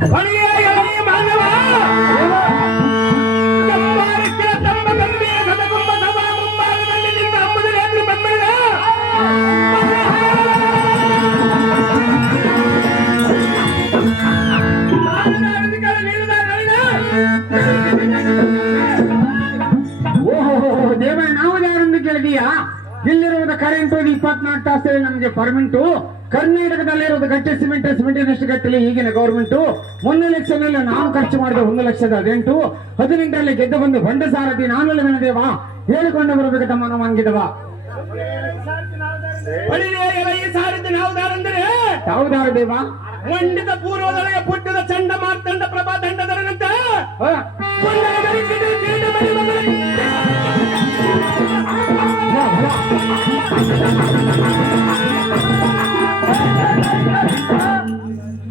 ಮಾನವ ತಮ್ಮ ಗಂಭೀರ ಸದಕುಂಭ ಸಭಾ ಮುಂಭಾಗದಲ್ಲಿ ನಿಂತ ಅಂಬುದರ ಎದುರು ಬಂದಿದ ಓಹೋ ದೇವ, ನಾವು ಯಾರನ್ನು ಕೇಳಿದೀಯಾ? ಇಲ್ಲಿರುವುದು ಕರೆಂಟು 24 ತಾಸಲ್ಲಿ ನಮಗೆ ಪರ್ಮಿಂಟು. ಕರ್ನಾಟಕದಲ್ಲಿರುವುದು ಗಟ್ಟಿ ಸಿಮೆಂಟಿನಷ್ಟು ಗಟ್ಟಲೆ ಈಗಿನ ಗೌರ್ಮೆಂಟ್. 1 ಲಕ್ಷದಲ್ಲಿ ನಾವು ಖರ್ಚು ಮಾಡಿದ 1,08,000. 18ರಲ್ಲಿ ಗೆದ್ದು ಬಂದು ಬಂಡ ಸಾರಥಿ ನಾನು ಮೆಣದೇವ ಹೇಳಿಕೊಂಡು ಬರಬೇಕು ತಮ್ಮ ನಾವು ಹಂಗಿದವ. ಈ ಸಾರಥಿ ನಾವುದಾರಂದ್ರೆ ಯಾವುದಾರ ದೇವ? ಮಂಡಿತ ಪೂರ್ವದೊಳಗೆ ಪುಟ್ಟದ ಚಂಡ ಮಾರ್ತಂಡ ಪ್ರಭಾ ದಂಡದರಂತ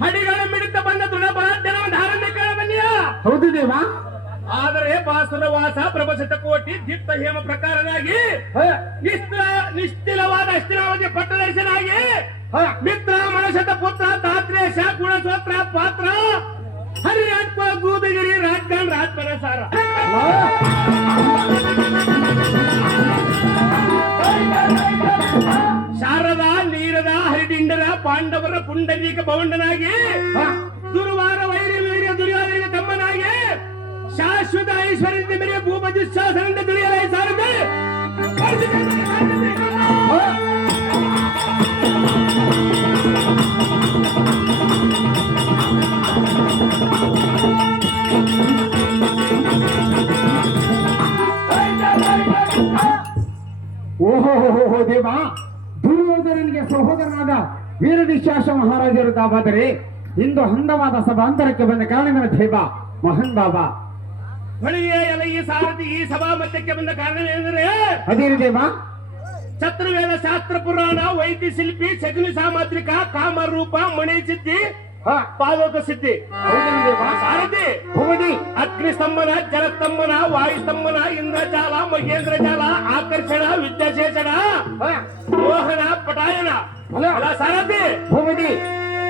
ಹಡಿಗಳ ಮಿಡಿತ ಬಂದ ದೃಢಬಲಾಢ್ಯನ ಧಾರಣೆ ಕೇಳಬಲ್ಲಿಯ. ಹೌದು ದೇವ. ಆದರೆ ಬಾಸುರ ವಾಸ ಪ್ರಭಸತ ಕೋಟಿ ದೀಪ್ತ ಹೇಮ ಪ್ರಕಾರನಾಗಿ ನಿಶ್ಚಿಲವಾದ ಅಷ್ಟಿನಾವಧಿ ಪಟ್ಟದರ್ಶನಾಗಿ ಮಿತ್ರ ಮನಶತ ಪುತ್ರ ದಾತ್ರೇಶ ಗುಣಸೋತ್ರ ಪಾತ್ರ ಹರಿಯಾತ್ಮ ಗೂಬೆಗಿರಿ ರಾಜ್ಗಾನ್ ರಾಜ್ಪರ ಸಾರ ಶಾರದ ನೀರದ ಹರಿಡಿಂಡರ ಪಾಂಡವರ ಪುಂಡರೀಕ ಭವಂಡನಾಗಿ ದುರ್ವಾರ ವೈರಿ ವೀರ್ಯ ದುರ್ಯೋಧನಿಗೆ ತಮ್ಮನಾಗಿ ಶಾಶ್ವತ ಐಶ್ವರ್ಯದ ಮೇರೆ ಭೂಪದುಶ್ವಾಸನಿಂದ ದುಡಿಯಲೇ ಸಾರದೆ ಓಹೋ ದೇವ, ದುರ್ಯೋಧನನಿಗೆ ಸಹೋದರನಾದ ವೀರವಿಶ್ವಾಸ ಮಹಾರಾಜರು ತಾವಾದರೆ ಇಂದು ಅಂದವಾದ ಸಭಾಂತರಕ್ಕೆ ಬಂದ ಕಾರಣಗಳ ದೇವ ಮಹಾನ್ ಬಾಬಾ. ಹೊಳೆಯೇ ಎಲ್ಲ ಈ ಸಾರಥಿ ಈ ಸಭಾ ಮಧ್ಯಕ್ಕೆ ಬಂದ ಕಾರಣವೇನೆಂದರೆ ಅದೇನು ದೇವ? ಚತುರ್ವೇದ ಶಾಸ್ತ್ರ ಪುರಾಣ ವೈದ್ಯ ಶಿಲ್ಪಿ ಶಗ್ನಿ ಸಾಮಾತ್ರಿಕ ಕಾಮರೂಪ ಮಣಿ ಸಿದ್ಧಿ ಪಾದೋಕ ಸಿದ್ಧಿ ಸಾರಥಿ ಭೂಮಿ ಅಗ್ನಿಸ್ತಂಭನ ಜಲಸ್ತಂಭನ ವಾಯುಸ್ತಂಭನ ಇಂದ್ರಜಾಲ ಮಹೇಂದ್ರಜಾಲ ಆಕರ್ಷಣ ವಿದ್ಯಾಶೇಷಣ ಮೋಹನ ಪಟಾಯನ ಸಾರಥಿ ಭೂಮಿ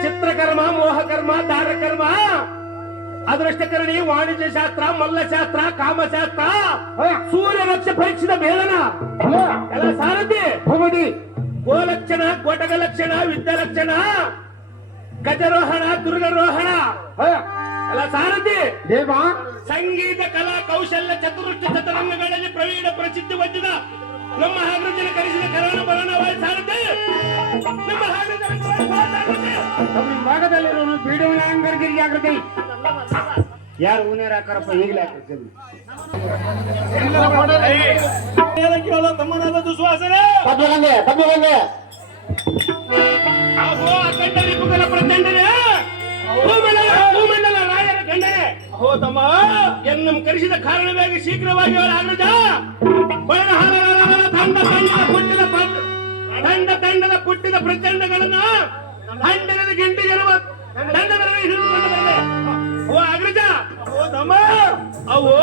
ಚಿತ್ರಕರ್ಮ ಮೋಹಕರ್ಮ ದಾರಕರ್ಮ ಅದೃಷ್ಟಕರಣಿ ವಾಣಿಜ್ಯ ಶಾಸ್ತ್ರ ಮಲ್ಲಶಾಸ್ತ್ರ ಕಾಮಶಾಸ್ತ್ರ ಸೂರ್ಯ ಲಕ್ಷ ಪರೀಕ್ಷಿತ ಭೇದನ ಎಲ್ಲ ಸಾರಥಿ ಭೂಮಿ ಗೋಲಕ್ಷಣ ಘಟಕ ಲಕ್ಷಣ ವಿದ್ಯಾಲಕ್ಷಣ ಗಜರೋಹಣ ದುರ್ಗರೋಹಣ ಎಲ್ಲ ಸಾರಥಿ ದೇವ. ಸಂಗೀತ ಕಲಾ ಕೌಶಲ್ಯ ಚತುರ್ಥ ಚತುರಂಗಗಳಲ್ಲಿ ಪ್ರವೀಣ ಪ್ರಸಿದ್ಧಿ ಹೊಂದಿದ ನಮ್ಮ ಹಾಗ್ರಜನ ಕರೆಸಿದ ಕರಣ ಬರಣವಾದ ಸಾರಥಿ ನಮ್ಮ ತಮ್ಮ ಭಾಗದಲ್ಲಿರೋ ಬೀಡುವಣ ಅಂಗರ್ಗಿರಿ ಆಕೃತಿ ಯಾರು ಊನೇರ ಹಾಕಾರಪ್ಪ ಈಗಲೇ ಹಾಕಿರ್ತೀವಿ. ತಮ್ಮನಾದ ದುಶ್ವಾಸನ ಅಖಂಡ ರಿಪುಗಳ ಪ್ರಚಂಡನೆ ಭೂಮಂಡಲ ರಾಯರ ಖಂಡನೆ ಹೋ ತಮ್ಮ ಎನ್ನು ಕರೆಸಿದ ಕಾರಣವಾಗಿ ಶೀಘ್ರವಾಗಿ ಅವರ ಆಗ್ರಜ ತಂಡದ ಪುಟ್ಟಿದ ಪ್ರಚಂಡಗಳನ್ನು ಹಂಡದ ಗಿಂಡಿಗಿರುವ ದಂಡದಲ್ಲಿ ಹಿಡಿದುಕೊಂಡರೆ ಓ ಅಗ್ರಜ ಓ ತಮ್ಮ ಅವೋ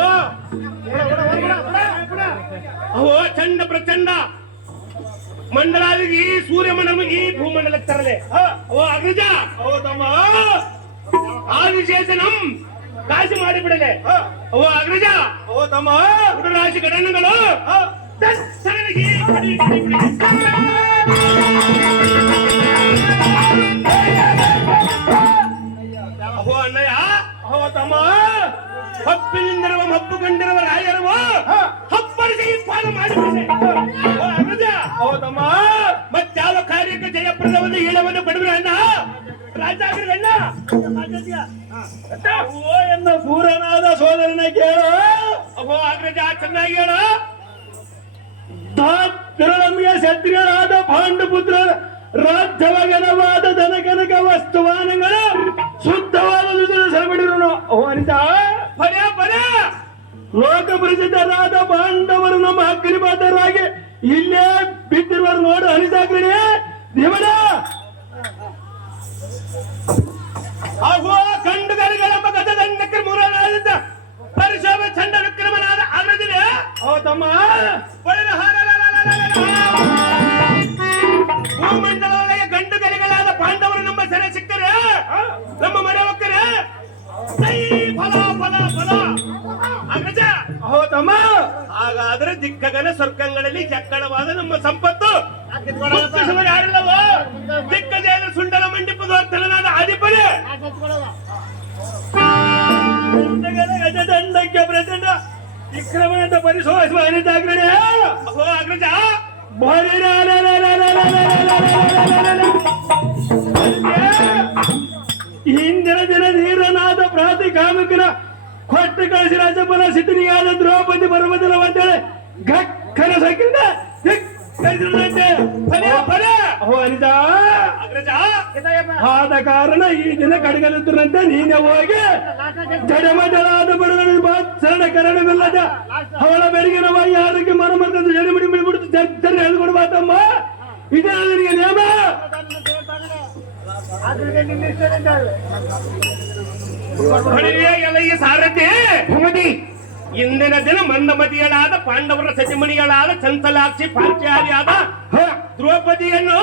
ಚಂಡ ಪ್ರಚಂಡ ಮಂಡಲಾದಿಗೆ ಈ ಸೂರ್ಯಮಂಡಲ ಈ ಭೂಮಂಡಲಕ್ಕೆ ತರಲೆ ಓ ಅಗ್ರಜ ಓ ತಮ್ಮ ಆದಿಶೇಷನಂ ಕಾಶಿ ಮಾಡಿಬಿಡಲೆ ಓ ಅಗ್ರಜ ಓ ತಮ್ಮ ಉಡರಾಶಿ ಗಣನಗಳು ಅಹೋ ಅಣ್ಣಯ್ಯ ಅಹೋ ತಮ್ಮ ಹಪ್ಪಿನಿಂದಿರುವ ಹಪ್ಪುಗೊಂಡಿರುವ ರಾಯರವ ಹಪ್ಪಳಿಗೆ ಈ ಪಾಲು ಮಾಡಿಬಿಟ್ಟೆ ಓ ಅಗ್ರಜ ಓ ತಮ್ಮ ಮತ್ತಾವ ಕಾರ್ಯಕ್ಕೆ ಜಯಪ್ರದವನ್ನು ಈಳವನ್ನು ಬಡವರ ಅಣ್ಣ ರಾಜಾಗ್ರಣ್ಣ ಓ ಎನ್ನ ಸೂರನಾದ ಸೋದರನ ಕೇಳು ಅಹೋ ಅಗ್ರಜ ಚೆನ್ನಾಗಿ ಹೇಳು ನಮಗೆ ಕ್ಷತ್ರಿಯರಾದ ಪಾಂಡುಪುತ್ರ ರಾಜ್ಯವಗನವಾದ ಧನಕನಕ ವಸ್ತುವಾನಗಳು ಶುದ್ಧವಾದ ಸೆಳಬಡಿರೋನು ಓ ಅನಿತ ಪರ್ಯ ಪರ್ಯ ಲೋಕ ಪ್ರಸಿದ್ಧರಾದ ಪಾಂಡವರು ನಮ್ಮ ಅಗ್ನಿಪಾತರಾಗಿ ಇಲ್ಲೇ ಬಿದ್ದಿರುವರು ನೋಡು ಅನಿತಾಗ್ರಣ ದೇವನ ಆಗುವ ಕಂಡುಗರಿಗಳೆಂಬ ಗಜದಂಡಕ್ಕೆ ಮೂರನಾದ ಪರಿಶೋಭ ಚಂಡ ವಿಕ್ರಮನಾದ ಅಗ್ರದಿನ ಓ ತಮ್ಮ ಭೂಮಂಡಲದೊಳಗೆ ಗಂಡು ಗರಿಗಳಾದ ಪಾಂಡವರು ನಮ್ಮ ಸೆರೆ ಸಿಕ್ಕರೆ ನಮ್ಮ ಮನೆ ಹೋಗ್ತಾರೆ ಜೈ ಫಲ ಫಲ ಫಲ ಅಗ್ರಜ. ಹೌದಮ್ಮ. ಹಾಗಾದ್ರೆ ದಿಕ್ಕಗನ ಸ್ವರ್ಗಗಳಲ್ಲಿ ಚಕ್ಕಳವಾದ ನಮ್ಮ ಸಂಪತ್ತು ಗುರುತಿಸುವರು ಯಾರಿಲ್ಲವೋ ದಿಕ್ಕದೇನ ಸುಂಡಲ ಮಂಡಿಪದ ತಲೆನಾದ ಆದಿಪದೆ ಗಜದಂಡಕ್ಕೆ ಪ್ರಚಂಡ ವಿಕ್ರಮನಂತ ಪರಿಸೋಸುವ ಅನಿತಾಗ್ರಣೆ. ಅಹೋ ಅಗ್ರಜ ಹಿಂದಿನ ದಿನ ಧೀರನಾದ ಪ್ರಾತಿ ಕಾಮಕನ ಕೊಟ್ಟು ಕಳಿಸಿ ರಾಜಪುರ ಸಿದ್ಧನಿಯಾದ ದ್ರೌಪದಿ ಬರುವುದಿಲ್ಲ ಅಂತೇಳಿ ಗಕ್ಕನ ಸಕ್ಕಿಂದ ಅನಿತ ಅಗ್ರಜ ಆದ ಕಾರಣ ಈ ದಿನ ಕಡೆಗಲಿದ್ದರಂತೆ ನೀನೆ ಹೋಗಿ ಜಡಮಜಲಾದ ಬಡದ ಸರಳ ಕರಣವಿಲ್ಲದ ಅವಳ ಬೆಳಗಿನ ಬಾಯಿ ಆರೋಗ್ಯ ಮನಮಂದ ಜಡಿಮಿಡಿ ಬಿಡ್ಬಿಡ್ತು ಜರಿ ಹೇಳ್ಕೊಂಡು ಮಾತಮ್ಮ. ಇದೇ ನಿನಗೆ ನೇಮ. ಎಲೆಯ ಸಾರಥಿ ಇಂದಿನ ದಿನ ಮಂದಮತಿಯಳಾದ ಪಾಂಡವರ ಸತಿಮಣಿಗಳಾದ ಚಂಚಲಾಕ್ಷಿ ಪಾಂಚಾಲಿಯಾದ ದ್ರೌಪದಿಯನ್ನು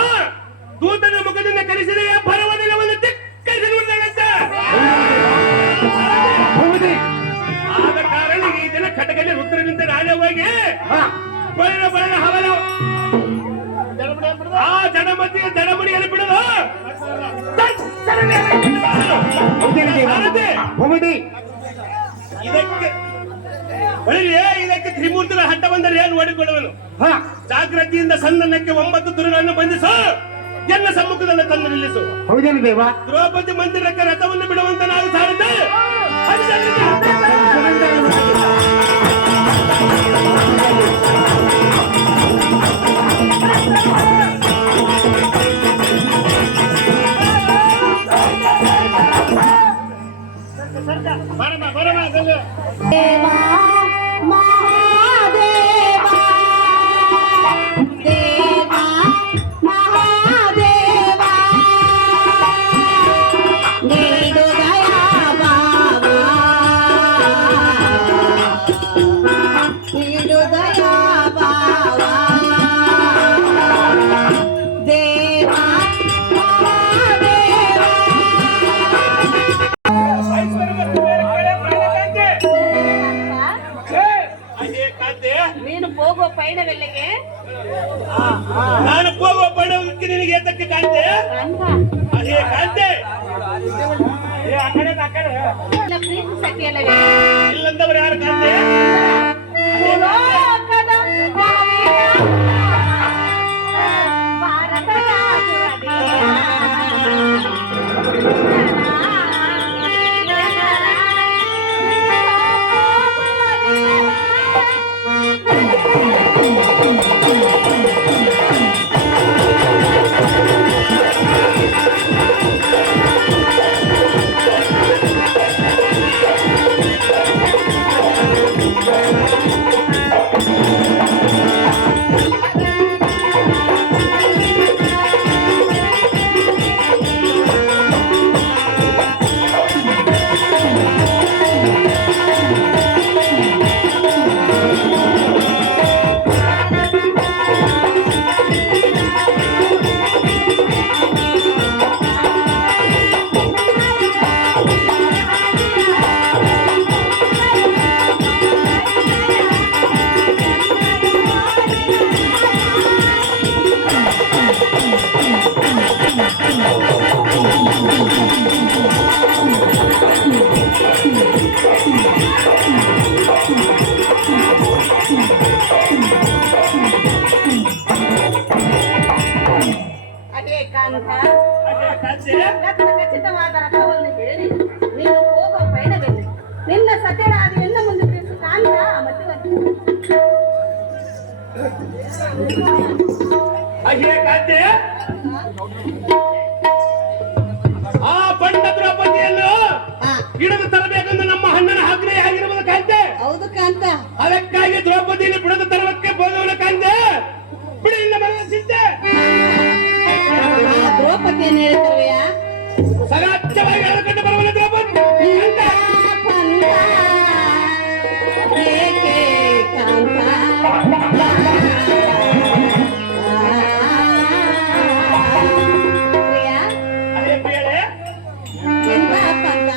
ದೂತನ ಮುಖದಿಂದ ಕರೆಸಿದ ಪರ್ವದಿನ ಒಂದು ದಿಕ್ಕರಿಸಿರುವುದಂತೆ. ಆದ ಕಾರಣ ಈ ದಿನ ಕಟಕಲ್ಲಿ ರುದ್ರನಿಂದ ನಾನೇ ಹೋಗಿ ಬರಣ ಬರಣ ಹವನ ಆ ಜಡಮತಿಯ ಜಡಮಣಿಯಲ್ಲಿ ಬಿಡಲು ಇದಕ್ಕೆ ಇದಕ್ಕೆ ತ್ರಿಮೂರ್ತಿಗಳ ಹಟ್ಟ ಬಂದರೆ ಏನು ನೋಡಿಕೊಳ್ಳುವನು. ಜಾಗೃತಿಯಿಂದ ಸನ್ನಕ್ಕೆ 9 ತುರುಗಳನ್ನು ಬಂಧಿಸು, ಎಲ್ಲ ಸಮ್ಮುಖದಲ್ಲಿ ತಂದು ನಿಲ್ಲಿಸು. ಹೌದೇನು ದೇವ? ದ್ರೌಪದಿ ಮಂದಿರಕ್ಕೆ ರಥವನ್ನು ಬಿಡುವಂತ ನಾವು ಸಾರದೆ ದೇವಾ ಮಹಾದೇವಾ ದೇವಾ ಮಹಾದೇವಾ ನೀಡು ದಯಾ ಬಾಬಾ ನೀಡು ದಯಾ ಬಾಬಾ ದೇವಾ ನೀನು ಹೋಗುವ ಪಯಣವೆಲ್ಲಿಗೆ? ನಾನು ಹೋಗುವ ಪಯಣಕ್ಕೆ ನಿನಗೆ ಏತಕ್ಕೆ ಕಾಂತೆ? ಅದೇ ಕಾಂತೆ ನನ್ನ ಪ್ರೀತಿ ಸಖಿಯಲ್ಲವೇ? ಇಲ್ಲಂದವರು ಯಾರು ಕಾಂತೆ? ಲೋಕದ ಮಹಾವೀರ, ಭಾರತದ ಖಚಿತವಾದ ರಥವನ್ನು ಹೇಳಿ ನೀನು ಹೋಗುವ ಪಯಣದಲ್ಲಿ ನಿನ್ನ ಸತ್ಯರಾದಿಯನ್ನು ಮುಂದೆ ತಿಳಿಸು ಕಾಂತ ಅದೇ ಕಾಂತೆ ಆ ಬಂಡ ದ್ರೌಪದಿಯನ್ನು ಹಿಡಿದು ತರಬೇಕೆಂದು ನಮ್ಮ ಅಣ್ಣನ ಆಜ್ಞೆ ಆಗಿರುವುದು ಕಾಂತೆ. ಹೌದು ಕಾಂತ. ಅದಕ್ಕಾಗಿ ದ್ರೌಪದಿಯನ್ನು ಬಿಡದು ತರವಕ್ಕೆ ಹೋದವಳು ಕಾಂತೆ. ಬಿಡಿಯಿಂದ ಬರಲು ಸಿದ್ಧೆ. ದ್ರೌಪದಿಯನ್ನು ಹೇಳ್ತವೆಯಾ? ಸಗಾಚ್ಯವಾಗಿ ಎಳೆದುಕೊಂಡು ಬರುವಲ್ಲ ದ್ರೌಪದಿ ಕಾಂತೆ. ಏಕೆ ಕಾಂತ? ಪ್ರಿಯಾ ಅದೇ ಪ್ರಿಯಳೇ ಎಂತ ಪಂತ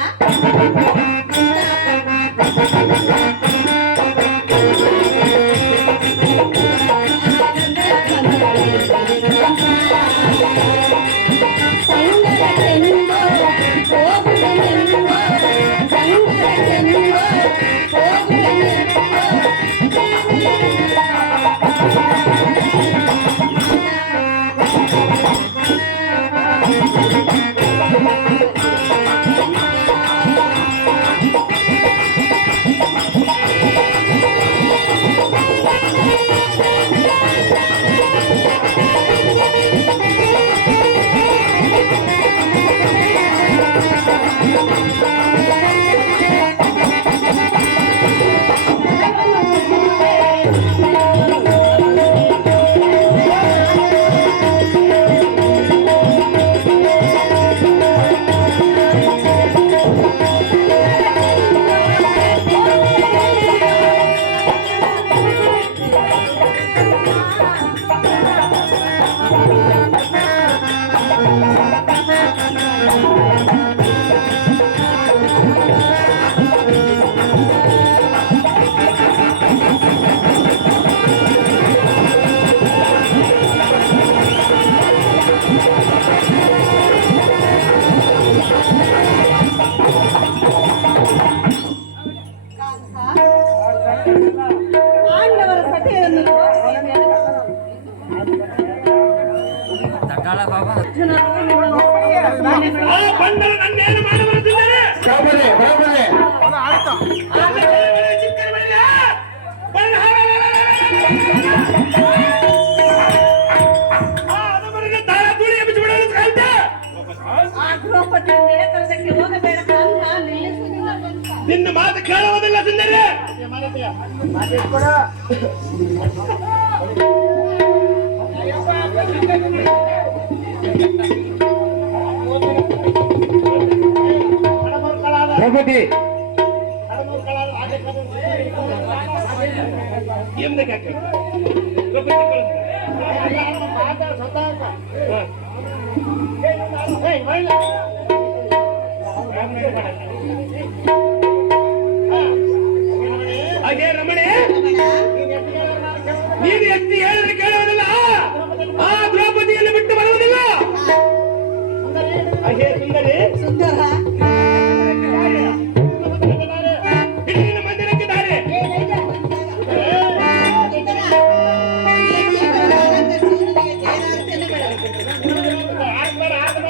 ನಿನ್ನ ಮಾತು ಕೇಳುವುದಿಲ್ಲ ಸುಂದರಿ. ಪ್ರಗತಿ ಎಂದಕ್ಕೆ ಹಾಕಿ? ಹಾಗೆ ರಮಣಿ, ನೀನು ಎತ್ತಿ ಹೇಳಿದ್ರೆ ಕೇಳುವುದಿಲ್ಲ, ಆ ದ್ರೌಪದಿಯನ್ನು ಬಿಟ್ಟು ಬರುವುದಿಲ್ಲ. ಹಾಗೆ ಸುಂದರಿ, ಸುಂದರ ಹಿಡಿದಿನ ಮಂದಿರಕ್ಕೆ ದಾರಿ.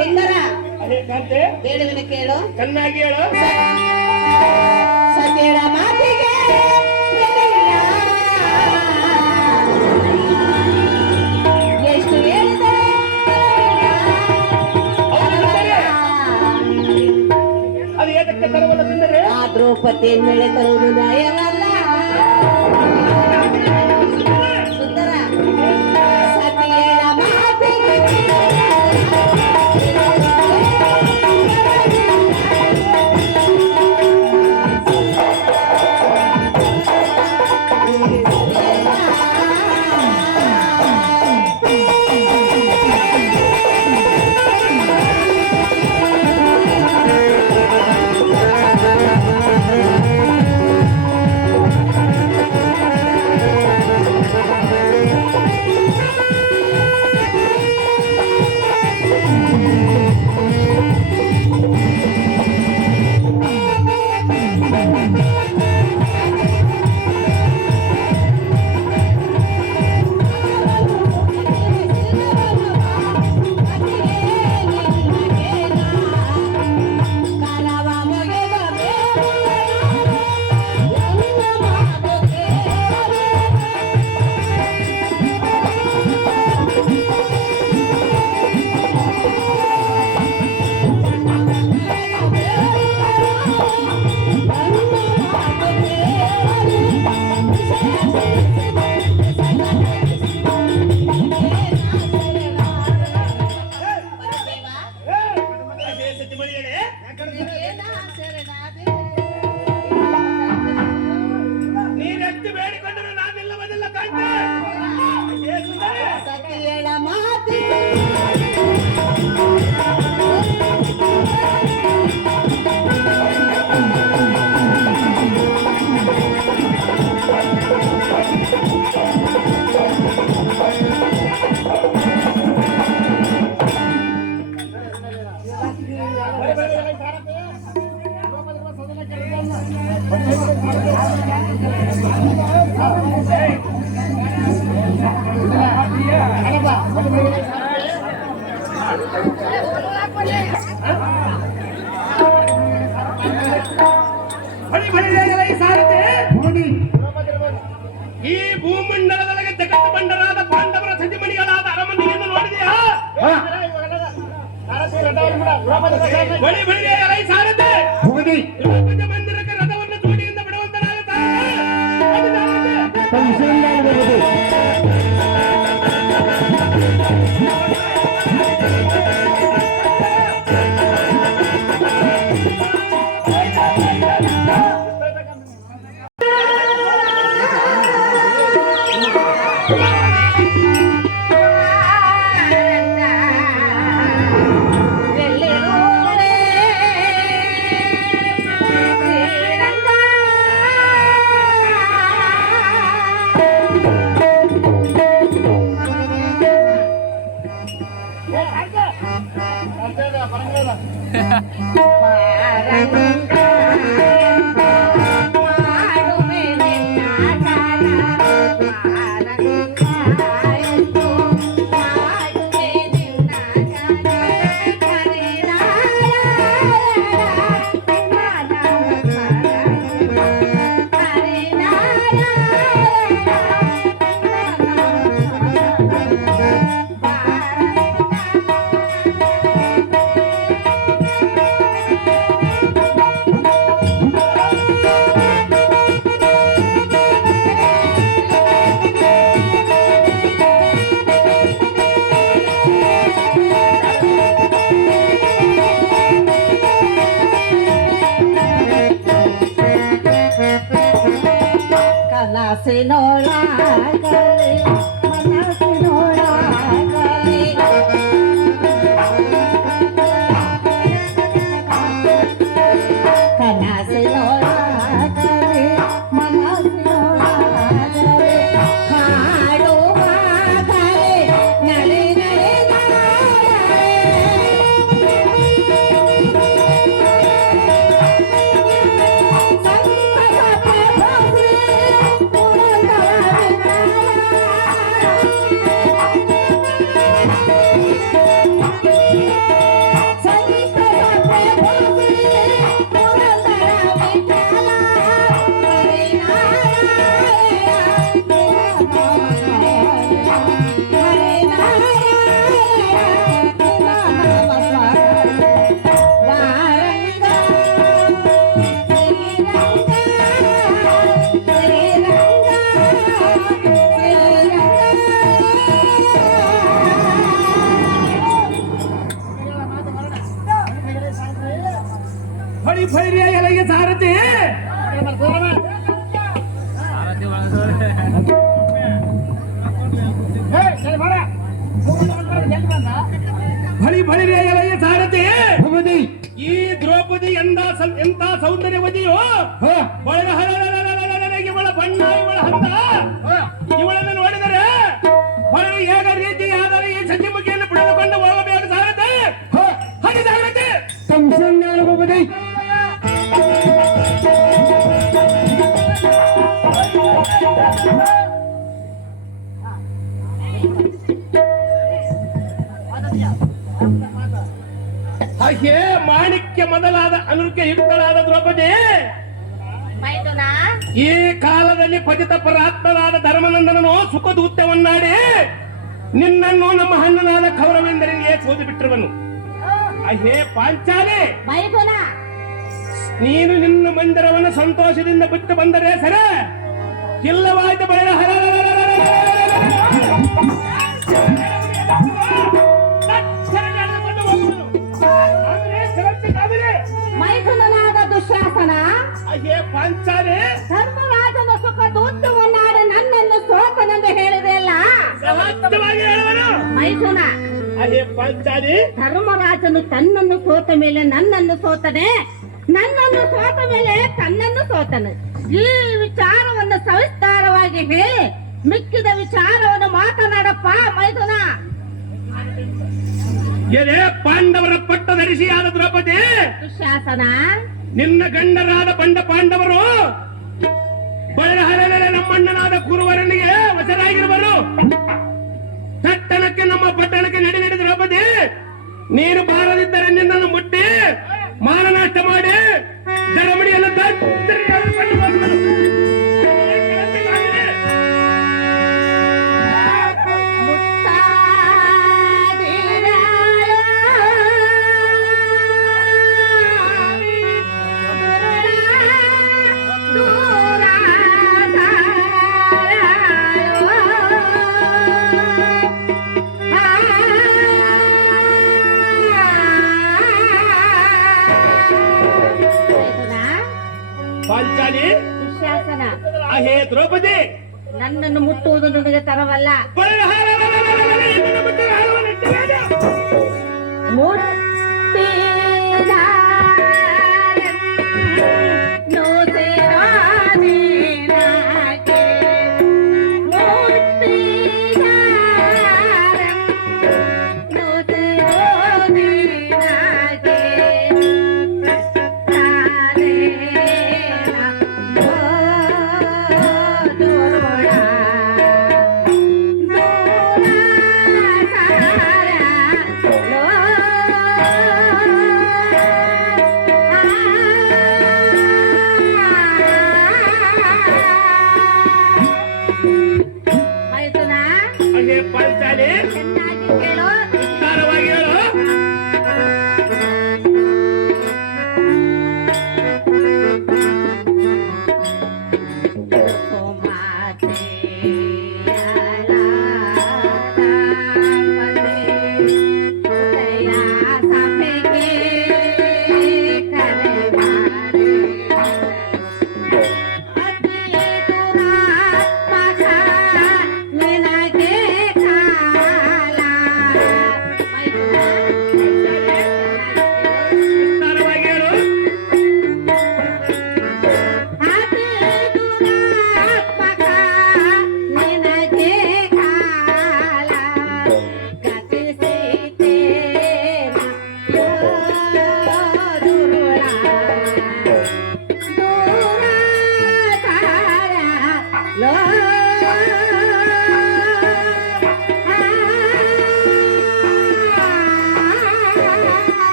ಸುಂದರ ಅದೇ ಕಾಂತೆ, ಹೇಳುವಿನ ಕೇಳು. ಚೆನ್ನಾಗಿ ಹೇಳು. ಸತ್ಯದ ಮಾತಿಗೆ ಬೆಲೆಯಿಲ್ಲ. ಎಷ್ಟು ಹೇಳಿದರೆ ಅದು ಏತಕ್ಕೆ ತರವಲ್ಲ ಸುಂದರಿ? ಆ ದ್ರೌಪದಿ ಮೇಲೆ ತರುವುದು ನ್ಯಾಯವಲ್ಲ. ಸುಂದರ ಸತ್ಯದ ಮಾತಿಗೆ ನೀನು ಎತ್ತಿ ಬೇಡಿಕೊಂಡರು ನಾನಿಲ್ಲವದಿಲ್ಲ ಕಾಂತೆ. ಸತ್ಯದ ಮಾತಿಗೆ ಈ ಭೂಮಂಡಲದೊಳಗೆ ಜಗತ್ತು ಬಂಡರಾದ ಪಾಂಡವರ ಸತಿಮಣಿಗಳಾದ ಅರಮನೆಯನ್ನು ನೋಡಿದೆಯಾ? ಬಳಿ ಬಳಿಗೆ ಎಲೈ ಸಾರದೆ ಹೋಗಿ ದ್ರೌಪದಿ ಮಂದಿರಕ್ಕೆ ರಥವನ್ನು ಜೋಡಿಯಿಂದ ಬಿಡುವಂತನಾಗುತ್ತಾ? ಅದು ಜಾಗ್ರತೆ. ಮನಸ್ಸಿನೊಳಗಲಿ ಮನಸ್ಸಿನೊಳಗಲಿ ಕನಸಿನೊಳಗಲಿ ಮನಸ್ಸಿನೊಳಗಲಿ ಹಾಡುವಾಗಲಿ ನಲಿ ಫಳಿ ಫೈರಿಯ ಎಲೆಗೆ ಸಾರಥಿ ಫಳಿ ಫೈರಿಯ ಎಲೆಗೆ ಸಾರಥಿ ಭೂಪತಿ ಈ ದ್ರೌಪದಿ ಎಂತ ಸೌಂದರ್ಯವತಿಯೋ ಒಳಗ ಇವಳ ಬಣ್ಣ ಇವಳ ಹಂತ ಇವಳನ್ನು ನೋಡಿದರೆ ಹೊರಗೆ ಹೇಗ ರೀತಿಯಾದರೆ ಈ ಸಚಿಮುಖಿಯನ್ನು ಬಿಡಿದುಕೊಂಡು ಹೋಗಬೇಕು ಸಾರಥಿ ಹಾಗೆ ಸಾರಥಿ ಸಂಸಂಗಾರ ಭೂಪತಿ ಹಾಗೆ ಮಾಣಿಕ್ಯ ಮೊದಲಾದ ಅನುರ್ಕೆ ಯುಕ್ತಳಾದ ದ್ರೌಪದಿ ಮೈದುನ ಈ ಕಾಲದಲ್ಲಿ ಪತಿತ ಪರಾತ್ಮನಾದ ಧರ್ಮನಂದನನು ಸುಖದೂತ್ಯವನ್ನಾಡಿ ನಿನ್ನನ್ನು ನಮ್ಮ ಹಣ್ಣನಾದ ಕೌರವೇಂದ್ರನಿಗೆ ಸೋದು ಬಿಟ್ಟಿರುವನು. ಅಹೇ ಪಾಂಚಾಲಿ, ಮೈದುನ ನೀನು ನಿನ್ನ ಮಂದಿರವನ್ನು ಸಂತೋಷದಿಂದ ಬಿಟ್ಟು ಬಂದರೆ ಸರ ಇಲ್ಲವಾಯ್ತು ಬರ ಮೈದುನನಾದ ದುಶ್ಯಾಸನ ಅಹೇ ಪಾಂಚಾಲಿ, ಧರ್ಮರಾಜನ ಸುಖ ದೂತವನ್ನಾಡಿ ನನ್ನನ್ನು ಸೋತನೆಂದು ಹೇಳಿದೆಯಲ್ಲ ಸತ್ಯವಾಗಿ ಹೇಳುವನು. ಮೈದುನ ಅಹೇ ಪಾಂಚಾಲಿ, ಧರ್ಮರಾಜನು ತನ್ನನ್ನು ಸೋತ ಮೇಲೆ ನನ್ನನ್ನು ಸೋತನೆ, ನನ್ನನ್ನು ಸೋತ ಮೇಲೆ ತನ್ನನ್ನು ಸೋತನು. ಈ ವಿಚಾರವನ್ನು ಸವಿಸ್ತಾರವಾಗಿ ಹೇಳಿ ಮಿಕ್ಕಿದ ವಿಚಾರವನ್ನು ಮಾತನಾಡಪ್ಪ ಮೈದುನ. ಎಲೆ ಪಾಂಡವರ ಪಟ್ಟ ಧರಿಸಿಯಾದ ದ್ರೌಪದಿ, ದುಶ್ಯಾಸನ ನಿನ್ನ ಗಂಡರಾದ ಬಂಡ ಪಾಂಡವರು ಬಯಲಹರಳೆ ನಮ್ಮಣ್ಣನಾದ ಕುರುವರನಿಗೆ ವಶರಾಗಿರುವರು. ಪಟ್ಟಣಕ್ಕೆ ನಮ್ಮ ಪಟ್ಟಣಕ್ಕೆ ನಡೆದ ದ್ರೌಪದಿ, ನೀನು ಬಾರದಿದ್ದರೆ ನಿನ್ನನ್ನು ಮುಟ್ಟಿ ಮಾನನಾಷ್ಟ ಮಾಡಿ ಜರಮಣಿಯನ್ನು ಪಾಂಚಾಲಿ, ದುಶ್ಯಾಸನ ಅಹೇ ದ್ರೌಪದಿ, ನನ್ನನ್ನು ಮುಟ್ಟುವುದು ನಿನಗೆ ತರವಲ್ಲ.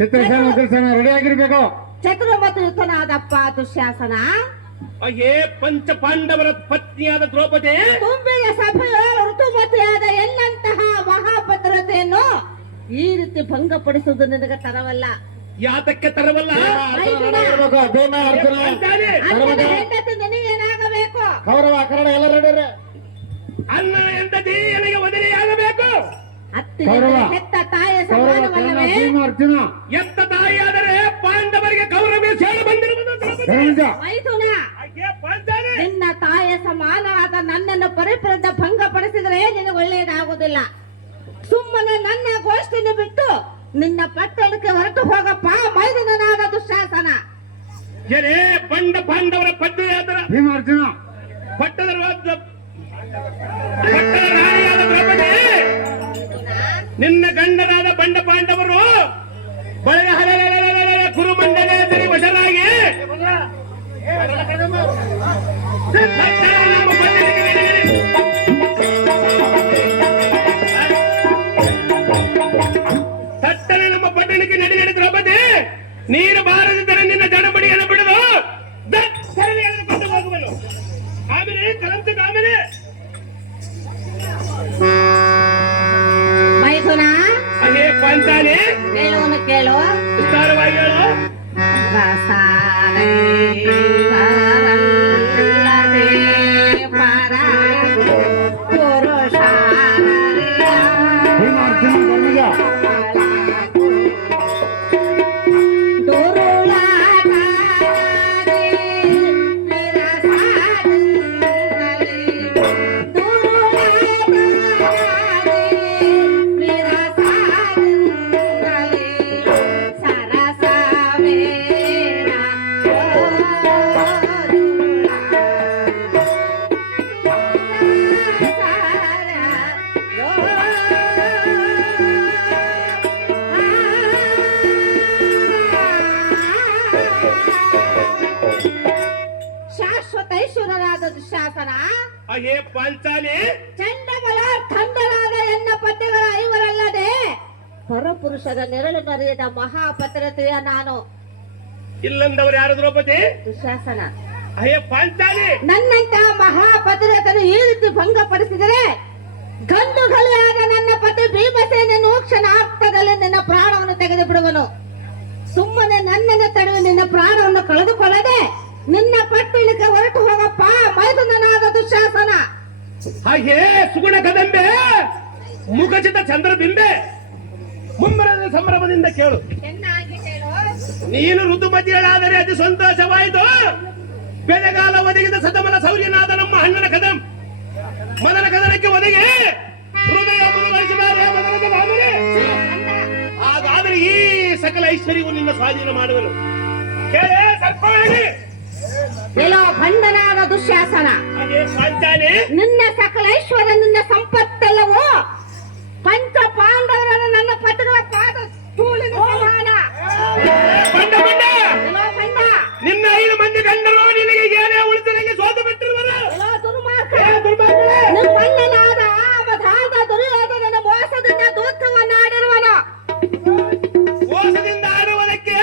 ಚಿತ್ರಸೇನ ಉಗ್ರಸೇನ ರೆಡಿ ಆಗಿರ್ಬೇಕು. ಚತುರ್ಮತಯುತನಾದಪ್ಪ ದುಶ್ಯಾಸನ. ಹಾಗೆ ಪಂಚ ಪಾಂಡವರ ಪತ್ನಿಯಾದ ದ್ರೌಪದಿ ತುಂಬಿದ ಸಭೆಯ ಋತುಮತಿಯಾದ ಎನ್ನಂತಹ ಮಹಾಭದ್ರತೆಯನ್ನು ಈ ರೀತಿ ಭಂಗಪಡಿಸುವುದು ನಿನಗೆ ತರವಲ್ಲ. ಯಾತಕ್ಕೆ ತರವಲ್ಲ? ಇರ್ಬೇಕು. ಭೀಮ ಅರ್ಜುನ ಪಾಂಚಾಲಿ, ಅಣ್ಣನ ಹೆಂಡತಿ ನಿನಗೇನಾಗಬೇಕು? ಕೌರವ ಕನ್ನಡ ಎಲ್ಲ ರೆಡಿ ರೀ. ಅಣ್ಣನ ಹೆಂಡತಿ ನನಗೆ ವದನೆಯಾಗಬೇಕು. ಹತ್ತಿರ ಕೌರವ. ಹೆತ್ತ ತಾಯಿಯ ಕೌರವ ಕನ್ನಡ ಸಮಾನವಲ್ಲವೇ? ಭೀಮ ಅರ್ಜುನ ಎತ್ತ ತಾಯಿಯಾದರೆ ಪಾಂಡವರಿಗೆ ಕೌರವ ಸೇಡು ಬಂದಿರುವುದು ದ್ರೌಪದಿ. ಧರ್ಮಜ ಮೈಥುನ, ಹಾಗೆ ಪಾಂಚಾಲಿ, ನಿನ್ನ ತಾಯಿಯ ಸಮಾನವಾದ ನನ್ನನ್ನು ಪರಿಪೂರ್ಣ ಭಂಗಪಡಿಸಿದರೆ ನಿನಗೆ ಒಳ್ಳೆಯದಾಗುವುದಿಲ್ಲ. ಸುಮ್ಮನೆ ನನ್ನ ಗೋಷ್ಠಿಯನ್ನು ಬಿಟ್ಟು ನಿನ್ನ ಪಟ್ಟಣಕ್ಕೆ ಹೊರಟು ಹೋಗಪ್ಪ ಮೈದುನನಾದ ದುಶ್ಯಾಸನ. ಏನೇ ಬಂಡ ಪಾಂಡವರ ಪತ್ನಿಯಾದ ಭೀಮ ಅರ್ಜುನ ಪಟ್ಟದ ರಾಣಿಯಾದ ದ್ರೌಪದಿ, ನಿನ್ನ ಗಂಡನಾದ ಬಂಡ ಪಾಂಡವರು ಕುರುಮಂಡಲದಲ್ಲಿ ವಶರಾಗಿ ನಮ್ಮ ಪಟ್ಟಣಕ್ಕೆ ತಟ್ಟನೆ ನಮ್ಮ ಪಟ್ಟಣಕ್ಕೆ ನಡಿ ದ್ರೌಪದಿ, ನೀನು ಬಾರದಿದ್ದರೆ ನಿನ್ನ ಜಡಬಡಿಯನ್ನು ಬಿಡದು ಸರಣಿ ಎಳೆದುಕೊಂಡು ಹೋಗುವನು. ಆಮೇಲೆ ಕಲಂತ ಆಮೇಲೆ ಮೈಥುನ, ಹಾಗೆ ಪಾಂಚಾಲಿ ಕೇಳುವನು ಕೇಳು. ವಿಸ್ತಾರವಾಗಿ ಹೇಳು. ರಸಾಲೇ ಪರ ಪುರುಷಾರಲ್ಲ. ಭೀಮ ಅರ್ಜುನ ಧರ್ಮಜ ಶಾಶ್ವತೈಶ್ವರನಾದ ದುಶ್ಯಾಸನ, ಹಾಗೆ ಪಾಂಚಾಲಿ ಚಂಡಗಳ ಖಂಡನಾದ ಎನ್ನ ಪತಿಗಳ ಐವರಲ್ಲದೆ ಪರಪುರುಷರ ನೆರಳು ಮರೆಯದ ಮಹಾಪತಿರತೆಯ ನಾನು ಇಲ್ಲಂದವರು ಯಾರು ದ್ರೌಪದಿ? ದುಶ್ಯಾಸನ. ಅಯ್ಯ ಪಾಂಚಾಲಿ, ನನ್ನಂತಹ ಮಹಾಪತಿರತನು ಈ ರೀತಿ ಭಂಗಪಡಿಸಿದರೆ ಗಂಡು ಗಲಿಯಾದ ನನ್ನ ಪತಿ ಭೀಮಸೇನನು ಕ್ಷಣಾರ್ಥದಲ್ಲಿ ನಿನ್ನ ಪ್ರಾಣವನ್ನು ತೆಗೆದು ಬಿಡುವನು. ಸುಮ್ಮನೆ ನನ್ನನ್ನು ತಡೆದು ನಿನ್ನ ಪ್ರಾಣವನ್ನು ಕಳೆದುಕೊಳ್ಳದೆ ನಿನ್ನ ಪಟ್ಟಣಕ್ಕೆ ಹೊರಟು ಹೋಗಪ್ಪ ಮೈದುನನಾದ ದುಶ್ಯಾಸನ. ಹಾಗೆ ಸುಗುಣ ಕದಂಬೆ ಮುಖಚಿತ ಚಂದ್ರಬಿಂಬೆ ಮುಮ್ಮರದ ಸಂಭ್ರಮದಿಂದ ಕೇಳು. ಚೆನ್ನಾಗಿ ಹೇಳು. ನೀನು ಋತುಮತಿಗಳಾದರೆ ಅತಿ ಸಂತೋಷವಾಯಿತು. ಬೆಳೆಗಾಲ ಒದಗಿದ ಸತಮನ ಸೌರ್ಯನಾದ ನಮ್ಮ ಅಣ್ಣನ ಕದಂ ಮದನ ಕದನಕ್ಕೆ ಒದಗಿ ಹೃದಯ ಮನವರಿಸಿದ್ದಾರೆ ಮದನದ ಭಾವನೆ. ಹಾಗಾದರೆ ಈ ಸಕಲ ಐಶ್ವರ್ಯವು ನಿನ್ನ ಸ್ವಾಧೀನ ಮಾಡುವನು. ಕೇಳೇ ಸರ್ಪವಾಗಿ ಎಲ್ಲೋ ಭಂಡನಾದ ದುಶ್ಯಾಸನ, ಹಾಗೆ ಪಾಂಚಾಲಿ ನಿನ್ನ ಸಕಲ ಐಶ್ವರ್ಯ ನಿನ್ನ ಸಂಪತ್ತೆಲ್ಲವೂ ಪಂಚ ಪಾಂಡವರನ್ನು ನನ್ನ ಪತಿಗಳ ಪಾದ ಧೂಳಿನ ಸಮಾನ. ಬಂಡ ಬಂಡ ಎಲ್ಲೋ ಭಂಡ, ನಿನ್ನ 5 ಮಂದಿ ಗಂಡರು ನಿನಗೆ ಏನೇ ಉಳಿದು ನನಗೆ ಸೋತು ಬಿಟ್ಟಿರುವರು. ಎಲ್ಲೋ ದುರ್ಮಾರ್ಗ, ನಿಮ್ಮ ಅಣ್ಣನಾದ ಅವಧಾರದ ದುರ್ಯೋಧನನ ಮೋಸದಿಂದ ದೂತವನ್ನಾಡಿರುವನು. ಮೋಸದಿಂದ ಆಡುವುದಕ್ಕೆ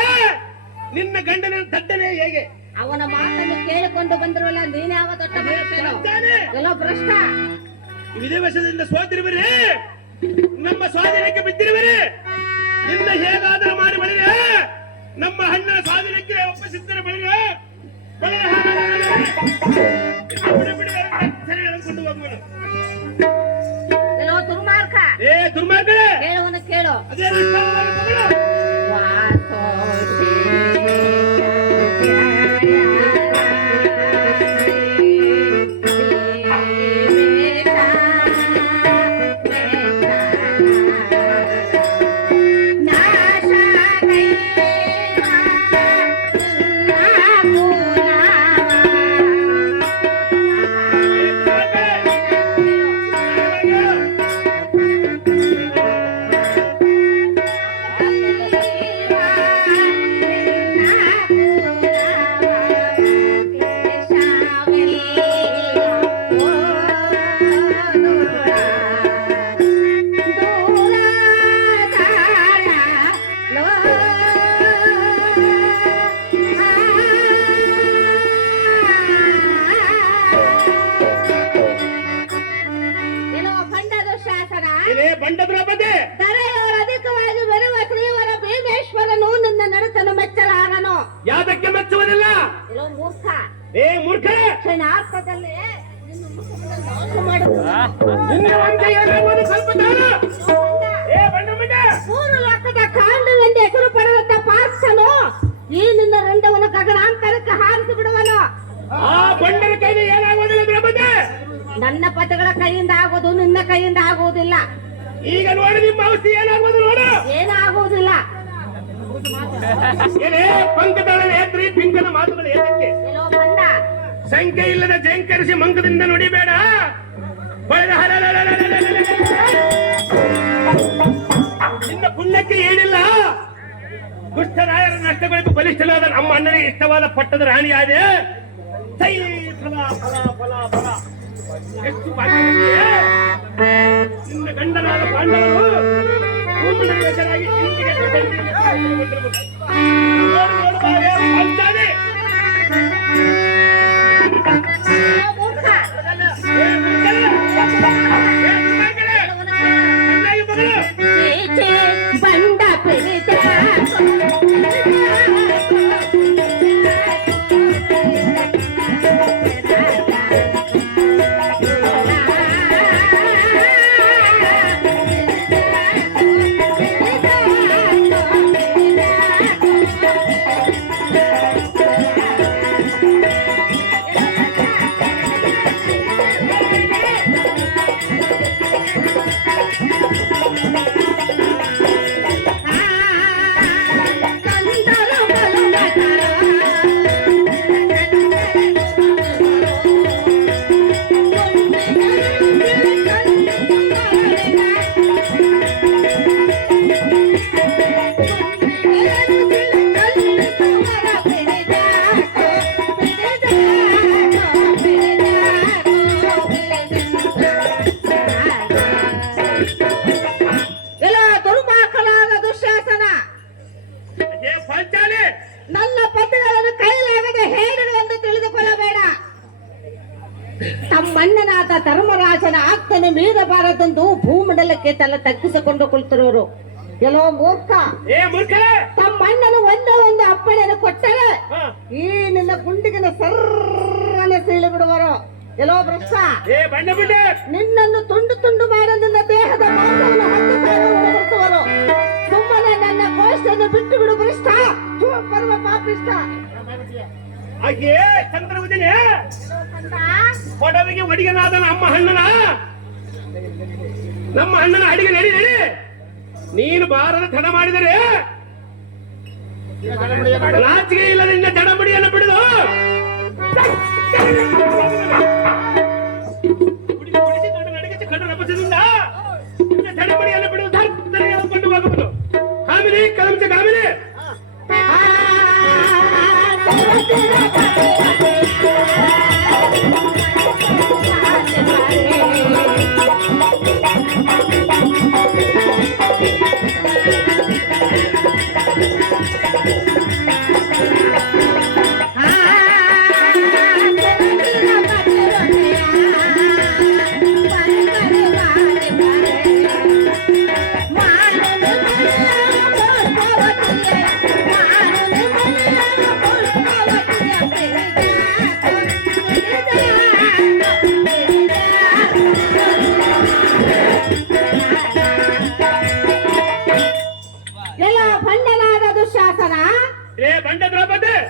ನಿನ್ನ ಗಂಡನ ದಡ್ಡನೆ ಹೇಗೆ? ಅವನ ಮಾತನ್ನು ಕೇಳಿಕೊಂಡು ಬಂದಿರುವಲ್ಲ ನೀನ್ಯಾವ ದೊಡ್ಡ ಮನುಷ್ಯನು? ಎಲ್ಲೋ ಭ್ರಷ್ಟ, ವಿಧಿವಶದಿಂದ ಸೋತಿರುವಿರಿ, ನಮ್ಮ ಸ್ವಾಧೀನಕ್ಕೆ ಬಿದ್ದಿರುವಿರಿ. ನಿನ್ನ ಹೇಗಾದರೂ ಮಾಡಿ ಬಳಿರೆ ನಮ್ಮ ಅಣ್ಣನ ಸ್ವಾಧೀನಕ್ಕೆ ಒಪ್ಪಿಸಿದ್ದರೆ ಬಳಿರೆ ಸರಿ ಎಳೆದುಕೊಂಡು ಹೋಗುವನು. ಎಲ್ಲೋ ದುರ್ಮಾರ್ಗ, ಏ ದುರ್ಮಾರ್ಗರೇ, ಕೇಳುವನು ಕೇಳು. ಅದೇ ವಿಸ್ತಾರವಾಗಿ ತಗೊಳ್ಳು. ಏ ಮೂರ್ಖ, ಕ್ಷಣಾರ್ಥದಲ್ಲಿ ನಿನ್ನ ಮುಖವನ್ನು ನಾಶ ಮಾಡುವುದು. ನಿನ್ನ ವಂಶ ಏನಾಗುವುದು ಸ್ವಲ್ಪ ತಾಳು. ಏ ಬಣ್ಣ ಮಗ, ಮೂರು ಲೋಕದ ಕಾಂಡವೆಂದು ಹೆಸರು ಪಡೆದಂತ ಪಾರ್ಥನು ಈ ನಿನ್ನ ರಂಡವನ್ನು ಗಗನಾಂತರಕ್ಕೆ ಹಾರಿಸಿ ಬಿಡುವನು. ಆ ಬಂಡರ ಕೈಲಿ ಏನಾಗುವುದಿಲ್ಲ ದ್ರೌಪದಿ. ನನ್ನ ಪತಿಗಳ ಕೈಯಿಂದ ಆಗೋದು ನಿನ್ನ ಕೈಯಿಂದ ಆಗುವುದಿಲ್ಲ. ಈಗ ನೋಡಿ ನಿಮ್ಮ ಔಷಧಿ ಏನಾಗುವುದು ನೋಡು. ಏನಾಗುವುದಿಲ್ಲ. ಏನೇ ಪಂಕದಳ ಏತ್ರಿ ಪಿಂಕನ ಮಾತುಗಳು ಏತಕ್ಕೆ? ಎಲ್ಲೋ ಬಂದ ಸಂಖ್ಯೆ ಇಲ್ಲದ ಜಂಕರಿಸಿ ಮಂಕದಿಂದ ನುಡಿಬೇಡ. ಬಳೆದ ನಿನ್ನ ಪುಣ್ಯಕ್ಕೆ ಏನಿಲ್ಲ. ದುಷ್ಟರಾಯರ ನಷ್ಟಗಳಿಗೂ ಬಲಿಷ್ಠನಾದ ನಮ್ಮ ಅಣ್ಣನಿಗೆ ಇಷ್ಟವಾದ ಪಟ್ಟದ ರಾಣಿಯಾದೆ. ಸೈ ಫಲ ಫಲ ಫಲ ಫಲ ಎಷ್ಟು ಭಾಗ್ಯವಂತಿಯೇ. ನಿನ್ನ ಗಂಡನಾದ ಪಾಂಡವರು ಭೂಮಿಯಲ್ಲಿ ಹೆಸರಾಗಿ ಇಂದಿಗೆ ನೋಡು ನೋಡು ಬಾರೆ, ಪಂಚಾನೆ. ಮೂರ್ಖ. ಏ ಮುಗ್ಗಲ್ಲ. ಏ ಮುಗ್ಗಲ್ಲ. ಚೆನ್ನಾಗಿ ಮಗಳು. ಚೀಚಿ ಬಂಡ ಪಿಡಿತ ನನ್ನ ಪತಿಗಳನ್ನು ಕೈಲಾಗದೆ ಹೇಳುವೆಂದು ತಿಳಿದುಕೊಳ್ಳಬೇಡ. ತಮ್ಮಣ್ಣನಾದ ಧರ್ಮರಾಜನ ಆಜ್ಞೆಯನ್ನು ಮೀರಬಾರದೆಂದು ಭೂಮಂಡಲಕ್ಕೆ ತಲೆ ತಗ್ಗಿಸಿಕೊಂಡು ಕುಳಿತಿರುವರು. ಎಲ್ಲೋ ಮೂರ್ಖ, ಏ ಮೂರ್ಖ. ತಮ್ಮಣ್ಣನು ಒಂದೇ ಒಂದು ಅಪ್ಪಣೆಯನ್ನು ಕೊಟ್ಟರೆ ಈ ನಿನ್ನ ಗುಂಡಿಗಿನ ಸರ್ರನೆ ಸೀಳು ಬಿಡುವರು. ಎಲ್ಲೋ ಭ್ರಷ್ಟ, ಏ ಬಣ್ಣ ಬಿಡ್ಡ. ನಿನ್ನನ್ನು ತುಂಡು ತುಂಡು ಮಾಡಿ ನಿನ್ನ ದೇಹದ ಮಾಂಸವನ್ನು ಹತ್ತಿಸುವರು. ಸುಮ್ಮನೆ ನನ್ನ ಕೋಷ್ಟನ್ನು ಬಿಟ್ಟು ಬಿಡು ಭ್ರಷ್ಟ, ಪರಮ ಪಾಪಿಷ್ಟ. ಹಾಗೆ ಚಂದ್ರವದಿನೇ ಕೊಡವಿಗೆ ಒಡಿಗನಾದ ನಮ್ಮ ಅಣ್ಣನ ಅಡಿಗೆ ನಡಿ ನಡಿ. ನೀನು ಬಾರದ ತಡ ಮಾಡಿದರೆ ನಾಚಿಕೆ ಇಲ್ಲ ನಿನ್ನ ತಡಬಡಿಯನ್ನು ಬಿಡುದು. ಕಣ್ಣು ನಪಸದಿಂದ ನಿನ್ನ ತಡಬಡಿಯನ್ನು ಬಿಡುದು ಕೊಂಡು ಹೋಗುವುದು. ಕಾಮಿನಿ ಕಲಂಚ ಕಾಮಿನಿ.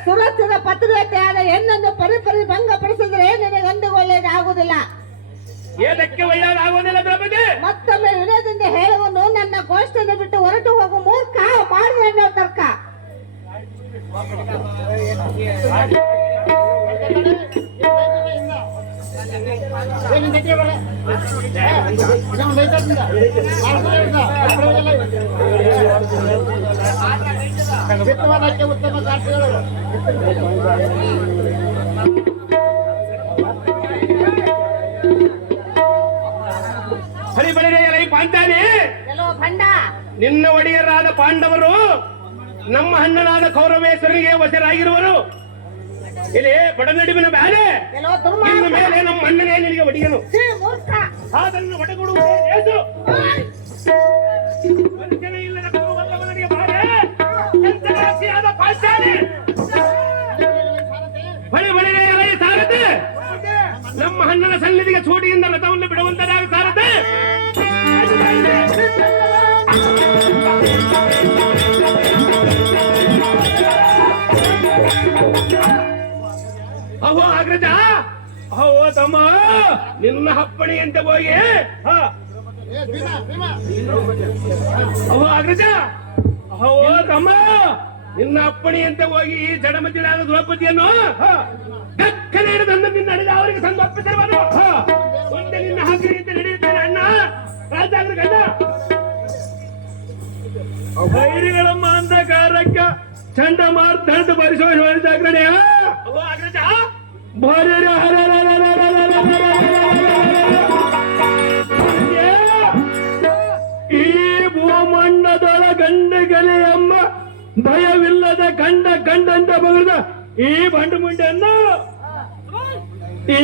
ಸುರಕ್ಷಿತ ಪತ್ರಿಕೆಯಾದ ಹೆಣ್ಣನ್ನು ಪರಿಪರಿ ಭಂಗಪಡಿಸಿದ್ರೆ ನಿನಗೆ ಅಂದು ಒಳ್ಳೆಯದಾಗುವುದಿಲ್ಲ. ಏದಕ್ಕೆ ಒಳ್ಳೆಯದಾಗುವುದಿಲ್ಲ ದ್ರೌಪದಿ. ಮತ್ತೊಮ್ಮೆ ವಿನಯದಿಂದ ಹೇಳುವನು ನನ್ನ ಗೋಷ್ಠಿಯನ್ನು ಬಿಟ್ಟು ಹೊರಟು ಹೋಗು ಮೂರ್ಖ. ಮಾಡಿ ಅನ್ನೋ ತರ್ಕ. ಉತ್ತಮ ಸಾಕ್ಷಿಗಳು ಹರಿಬಳಿಗೆಯಲೈ ಪಾಂಚಾಲಿ. ನಿನ್ನ ಒಡೆಯರಾದ ಪಾಂಡವರು ನಮ್ಮ ಅಣ್ಣನಾದ ಕೌರವೇಶ್ವರನಿಗೆ ವಶರಾಗಿರುವರು. ಇಲ್ಲಿ ಬಡನಡಿವಿನ ಮೇಲೆ ಇನ್ನು ಮೇಲೆ ನಮ್ಮ ಅಣ್ಣನೇ ನಿನಗೆ ಒಡೆಯನು. ಅದನ್ನು ಒಡಗೊಡುವುದು ಏಸು. ವಂಚನೆ ಇಲ್ಲದ ಕೌರವನಿಗೆ ಬಾರೆ ಚಂಚಲಾಕ್ಷಿಯಾದ ಪಾಂಚಾಲಿ. ಬಳಿ ಬಳಿಗೆಯಲೈ ಅಣ್ಣನ ಸನ್ನಿಧಿಗೆ ಸೂಟಿಯಿಂದ ರಥವನ್ನು ಬಿಡುವಂತರಾಗುತ್ತಾರದೆ. ಅಹೋ ಅಗ್ರಜ, ಅಹೋ ತಮ್ಮ, ನಿನ್ನ ಹಪ್ಪಣೆಯಂತೆ ಹೋಗಿ ಅಹೋ ಅಗ್ರಜ, ಅಹೋ ತಮ್ಮ, ನಿನ್ನ ಅಪ್ಪಣೆಯಂತೆ ಹೋಗಿ ಈ ಜಡಮತಿಯಾದ ದ್ರೌಪದಿಯನ್ನು ಕಕ್ಕನೆ ಹಿಡಿದಂದು ನಿನ್ನ ಅಡಿದ ಅವರಿಗೆ ತಂದು ಒಪ್ಪಿಸಿರುವುದು. ಮುಂದೆ ನಿನ್ನ ಹಾಕಿನಿಂದ ನಡೆಯುತ್ತೇನೆ ಅಣ್ಣ ರಾಜಾಗ್ರ ಗಂಡ. ವೈರಿಗಳ ಅಂಧಕಾರಕ್ಕ ಚಂಡಮಾರ್ತಾಂಡ ಪರಿಶೋಧನೆಯ ಅಹೋ ಅಗ್ರಜ, ಈ ಭೂಮಂಡದೊಳ ಗಂಡಗಲೆ ಎಂಬ ಭಯವಿಲ್ಲದ ಕಂಡಂತ ಬಗೆದ ಈ ಬಂಡು ಮುಂಡೆಯನ್ನು ಈ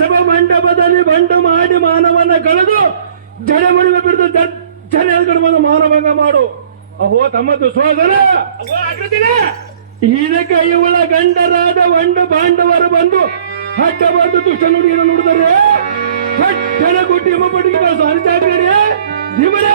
ಸಭಾ ಮಂಟಪದಲ್ಲಿ ಬಂಡು ಮಾಡಿ ಮಾನವನ್ನ ಕಳೆದು ಜಡೆ ಮಡಿವೆ ಬಿಡಿದು ಜನ ಮಾನಭಂಗ ಮಾಡು. ಅಹೋ ತಮ್ಮ ದುಸ್ವಾದನ. ಅಹೋ ಅಗ್ರಜನ, ಇದಕ್ಕೆ ಇವಳ ಗಂಡರಾದ ಒಂಡು ಪಾಂಡವರು ಬಂದು ಹಟ್ಟ ಬಂದು ದುಷ್ಟ ನುಡಿಯನ್ನು ನುಡಿದರೆ ಹಟ್ಟನ ಗುಟ್ಟಿ ಮಟ್ಟಿಗೆ ಸಾರಿಸಾಕ್ರಿ ನಿಮನ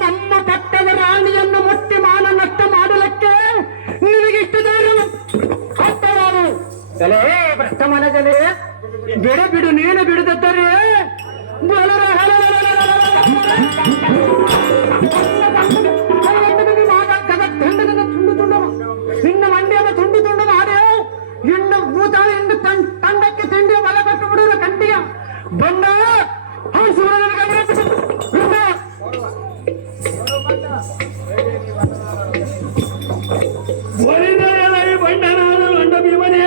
ನಮ್ಮ ಪಟ್ಟದ ರಾಣಿಯನ್ನು ಮುಟ್ಟಿ ಮಾನ ನಷ್ಟ ಮಾಡಲಿಕ್ಕೆ ನಿನಗಿಷ್ಟು ಧೈರ್ಯ ಭ್ರಷ್ಟ ಮನದಲ್ಲಿ ಬಿಡು ನೀನು ಬಿಡದಿದ್ದರೆ ನಿನ್ನ ಮಂಡ್ಯದ ತುಂಡು ತುಂಡು ಮಾಡಿ ಇನ್ನು ಭೂತಾಳ ಇನ್ನು ತಂಡಕ್ಕೆ ತಿಂಡಿ ಬಲ ಕೊಟ್ಟು ಬಿಡುವ ಕಂಟಿಯ ಬಂಡ ಬಂಡನಾದ ಗಂಡ ಭೀಮನೇ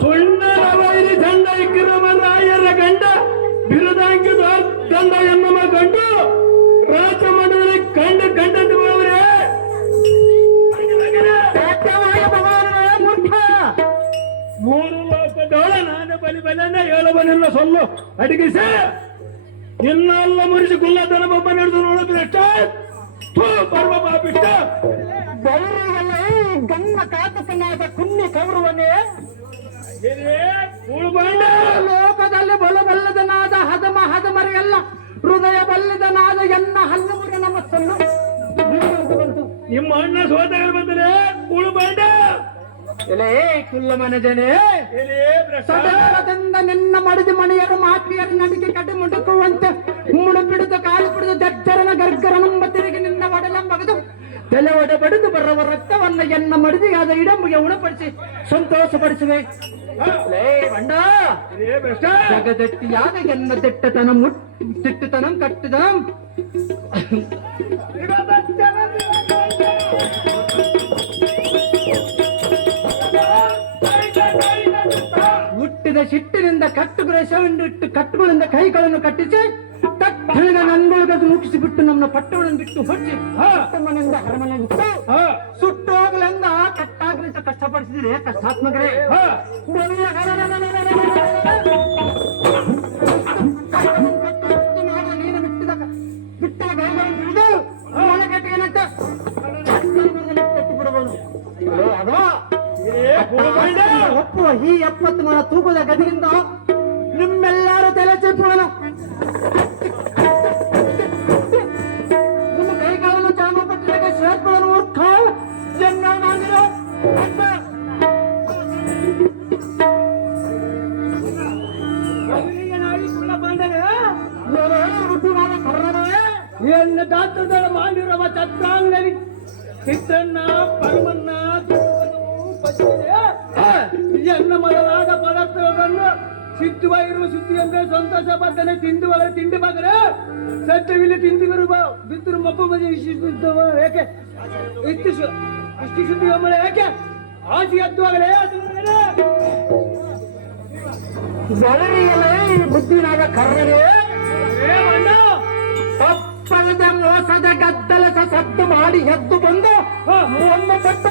ಸುಣ್ಣನ ವೈರಿ ದಂಡ ಇಕ್ಕಿರಮರಾಯರ ಗಂಡ ಬಿರುದಾಂಗಿ ದಂಡ ಎನ್ನುವ ಗಂಡು ರಾಜ ಮಂಡಲದಲ್ಲಿ ಕಂಡಂತೆ ಬರುವರೇ ಮೂರು ಲೋಕದೊಳ ನಾನು ಬಲಿಬಲನ ಹೇಳುವನೆಲ್ಲ ಸೊಲ್ಲು ಅಡಗಿಸಿ ಇನ್ನೆಲ್ಲ ಮುರಿಸಿ ಗುಲ್ಲದನ ಬೊಬ್ಬ ನಡೆದು ನೋಡಿದ್ರೆ ಪರ್ವ ಪಾಪಿಷ್ಟ ಗನ್ನ ಕಾತಕನಾದ ಕುನ್ನಿ ಕೌರವನೇ ಉಳ್ಬಂಡ ಲೋಕದಲ್ಲಿ ಬಲಬಲ್ಲದನಾದ ಹದಮರಿಯಲ್ಲ ಹೃದಯ ಬಲ್ಲದನಾದ ಎನ್ನ ಹಲ್ಲುಮುರಿ ನಮ್ಮ ಸೊಲ್ಲು ನಿಮ್ಮ ಅಣ್ಣ ಸೋದರ ಬಂದರೆ ಉಳ್ಬಂಡ ಎಲೇ ಕುಲ್ಲ ಮನಜನೆ ಎಲೇ ಭ್ರಷ್ಟ ಸದನದಿಂದ ನಿನ್ನ ಮಡಿದು ಮನೆಯರು ಮಾತಿಯರು ನಡಿಗೆ ಕಡೆ ಮುಡುಕುವಂತೆ ಮುಡುಪಿಡಿದು ಕಾಲು piಡಿದು ದರ್ಜರನ ಗರ್ಗರನೆಂಬ ತಿರುಗಿ ನಿನ್ನ ಒಡಲಂಬಗದು ತಲೆ ಒಡೆ ಬಡಿದು ಬರುವ ರಕ್ತವನ್ನ ಎನ್ನ ಮಡಿದಿಯಾದ ಇಡಂಬಿಗೆ ಉಣಪಡಿಸಿ ಸಂತೋಷಪಡಿಸುವೆ ಬಂಡ ಎಲೇ ಭ್ರಷ್ಟ ಜಗದಟ್ಟಿಯಾದ ಎನ್ನ ತಿಟ್ಟತನಂ ಕಟ್ಟಿದಂ ಹುಟ್ಟಿದ ಸಿಟ್ಟಿನಿಂದ ಕಟ್ಟುಗಳಿಟ್ಟು ಕಟ್ಟುಗಳಿಂದ ಕೈಗಳನ್ನು ಕಟ್ಟಿಸಿ ತಟ್ಟಳಿದ ನನ್ಗೊಳಗದು ಮುಗಿಸಿಬಿಟ್ಟು ನಮ್ಮ ಪಟ್ಟಗಳನ್ನು ಬಿಟ್ಟು ಹೊಚ್ಚಿ ಮನೆಯಿಂದ ಹರಮನೆ ಸುಟ್ಟು ಹೋಗಲೆಂದ ಕಟ್ಟಾಗ್ಲಿಂದ ಕಷ್ಟಪಡಿಸಿದ್ರೆ ಕಷ್ಟಾತ್ಮಕರೇ ನೀನು ಬಿಟ್ಟ ಕೈಗಳನ್ನು ಹಿಡಿದು ಒಳಗಟ್ಟಿಗೆನಂತ ಕಟ್ಟು ಬಿಡಬಹುದು ಅದೋ ಒಪ್ಪುವ ಈ 70 ಮನ ತೂಕದ ಗದಿಯಿಂದ ನಿಮ್ಮೆಲ್ಲರೂ ತಲೆ ಚಿಪ್ಪುವನು ನಿಮ್ಮ ಕೈಗಳನ್ನು ಚಾಮಪಟ್ಟಣಕ್ಕೆ ಸೇರ್ಕೊಳ್ಳಲು ಮೂರ್ಖ ಜನ್ಮ ಮಾಡಿರೋ ಎನ್ನ ದಾತ್ರದಳ ಮಾಡಿರುವ ಚತ್ರಾಂಗಲಿ ಚಿತ್ರಣ್ಣ ಪರಮನ್ನ ಎನ್ನ ಮೊದಲಾದ ಪದಾರ್ಥಗಳನ್ನು ಸಿದ್ಧುವ ಇರುವ ಸಿದ್ಧಿ ಅಂದ್ರೆ ಸಂತೋಷ ಬರ್ತನೆ ತಿಂಡಿ ಮಗನ ಸತ್ಯವಿಲ್ಲ ತಿಂಡಿ ಬರುವ ಬಿದ್ದರು ಮಬ್ಬ ಮಜೆ ಇಷ್ಟು ಏಕೆ ಇಷ್ಟು ಶುದ್ಧಿ ಒಮ್ಮೆ ಯಾಕೆ ಆಚೆ ಎದ್ದುವಾಗಲೇ ಬುದ್ಧಿನಾದ ಕರ್ರನೇ ಒಪ್ಪಳದ ಮೋಸದ ಗದ್ದಲದ ಸದ್ದು ಮಾಡಿ ಎದ್ದು ಬಂದು ಒಮ್ಮೆ ಪಟ್ಟು